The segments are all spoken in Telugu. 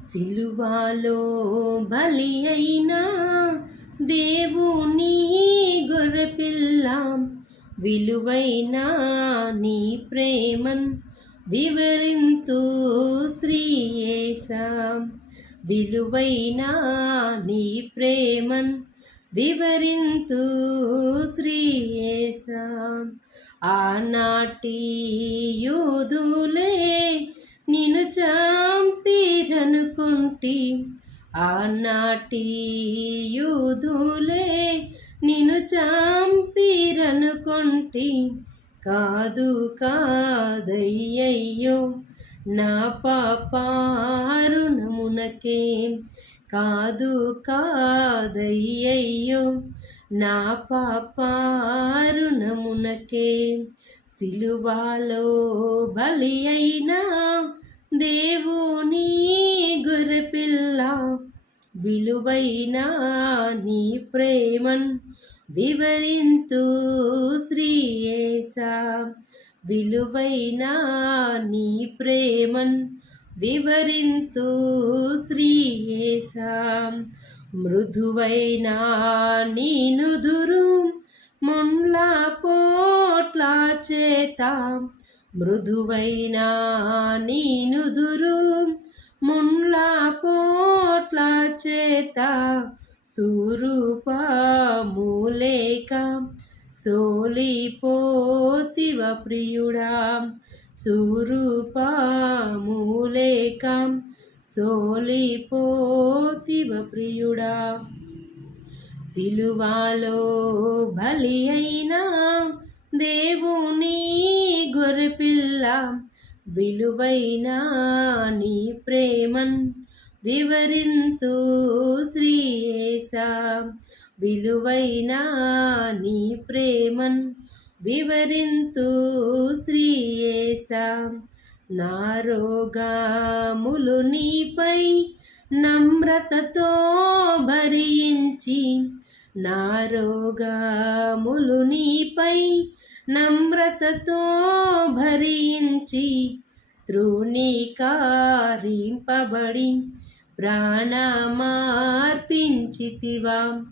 సిలువాలో బలి అయినా దేవుని గొర్రెపిల్ల విలువైన నీ ప్రేమన్ వివరింతు శ్రీయేస విలువైన నీ ప్రేమన్ వివరింతు శ్రీయేస ఆనాటి యూదులే నిన్ను కుంటి ఆనాటి యూదులే నిన్ను చాంపిరనుకుంటి. కాదు కాదయ్యయ్యో నా పాపారుణమునకే. కాదు కాదయ్యయ్యో నా పాపారుణమునకే. సిలువాలో బలి అయినా దేవుని గొర్రెపిల్ల విలువైన నీ ప్రేమన్ వివరింతు శ్రీయేసా విలువైన నీ ప్రేమన్ వివరింతు శ్రీయేసా మృదువైన నీనుదురు మున్లా పోట్ల చేత మృదువైన నీనుదురు మున్లా పోట్ల చేత సురూపములేక సోలిపోతివ ప్రియుడా సురూపములేక సోలిపోతివ ప్రియుడా. సిలువాలో బలి అయినా దేవుని గొర్రెపిల్ల విలువైన నీ ప్రేమన్ వివరింతు శ్రీయేసా విలువైన నీ ప్రేమన్ వివరింతు శ్రీయేసా నా రోగాములు నీపై నమ్రతతో భరించి నా రోగాములు నీపై నమ్రతతో భరించి త్రూణీకారింపబడి ప్రాణమార్పించితివా.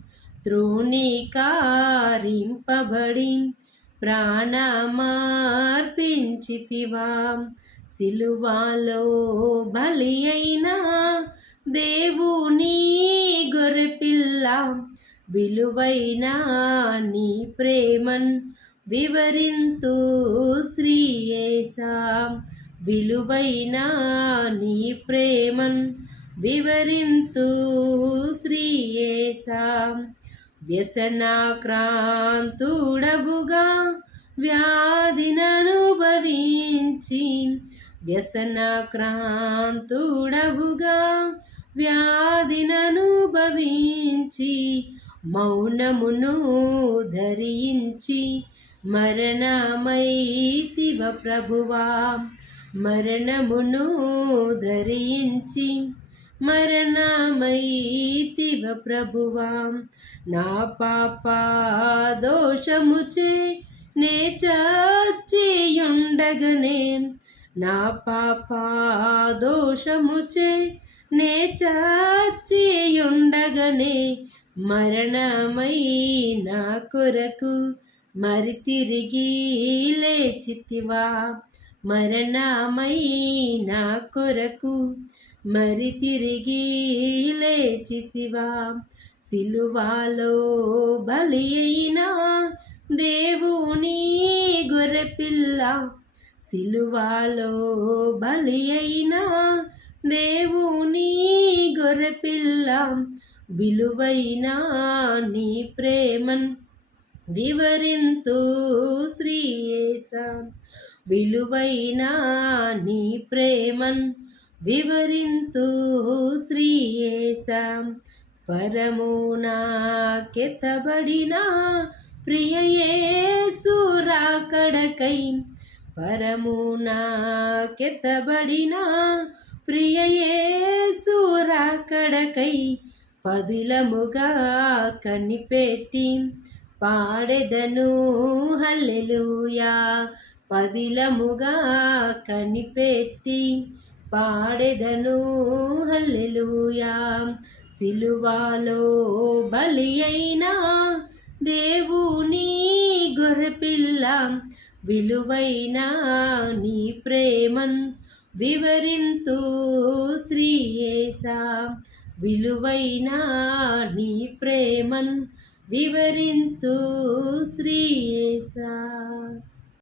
త్రూణీకారింపబడి ప్రాణమార్పించితివా. సిలువాలో బలి అయినా దేవుని గొర్రెపిల్ల విలువైన నీ ప్రేమన్ వివరింతు శ్రీయేసా విలువైన నీ ప్రేమన్ వివరింతు శ్రీయేసా వ్యసనాక్రాంతుడవుగా వ్యాధిననుభవించి వ్యసనాక్రాంతుడవుగా వ్యాధిననుభవించి మౌనమును ధరించి మరణమైతివ ప్రభువా మరణమును ధరించి మరణమైతివ ప్రభువా నా పాప దోషముచే నే చచ్చియుండగనే నా పాప దోషముచే నే చచ్చియుండగనే మరణమై నా కొరకు మరి తిరిగి లేచితివా మరణమై నా కొరకు. మరి తిరిగి లేచితివా సిలువాలో బలి అయినా దేవుని గొర్రెపిల్ల. సిలువాలో బలి అయినా దేవుని గొర్రెపిల్ల. విలువైన నీ ప్రేమన్ వివరింతు శ్రీయేస. విలువైన నీ ప్రేమన్ వివరింతు శ్రీయేసా. పరమునాకెత్తబడిన ప్రియయేసురాకడకై పరమునాకెత్తబడిన ప్రియయేసురాకడకై పదిలముగా కనిపెట్టి పాడెదను. హల్లెలూయా. పదిలముగా కనిపెట్టి పాడెదను. హల్లెలూయా. సిలువాలో బలి అయినా దేవుని గొర్రెపిల్ల విలువైన నీ ప్రేమన్ వివరింతు శ్రీయేసా విలువైన నీ ప్రేమన్ వివరింతు శ్రీయేసా.